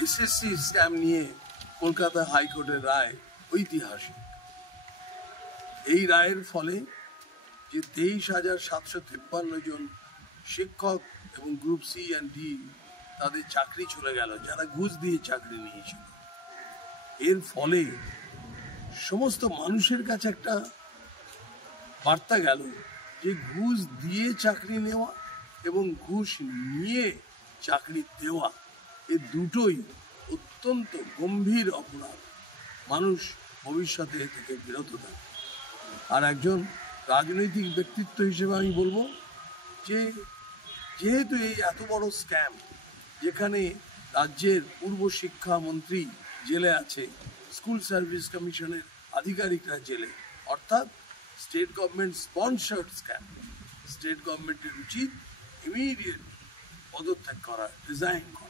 SSC scam নিয়ে কলকাতা হাইকোর্টের রায় ঐতিহাসিক। এই রায়ের ফলে যে 23,753 জন শিক্ষক এবং গ্রুপ সি অ্যান্ড ডি তাদের চাকরি চলে গেল, যারা ঘুষ দিয়ে চাকরি নিয়েছিল। এর ফলে সমস্ত মানুষের কাছে একটা বার্তা গেল যে ঘুষ দিয়ে চাকরি নেওয়া এবং ঘুষ নিয়ে চাকরি দেওয়া, এই দুটোই অত্যন্ত গম্ভীর অপরাধ। মানুষ ভবিষ্যতে এ থেকে বিরত থাকে। আর একজন রাজনৈতিক ব্যক্তিত্ব হিসেবে আমি বলবো যে যেহেতু এই এত বড় স্ক্যাম, যেখানে রাজ্যের পূর্ব শিক্ষামন্ত্রী জেলে আছে, স্কুল সার্ভিস কমিশনের আধিকারিকরা জেলে, অর্থাৎ state government sponsored scam, state গভর্নমেন্টের উচিত ইমিডিয়েট পদত্যাগ করা, রিজাইন করা।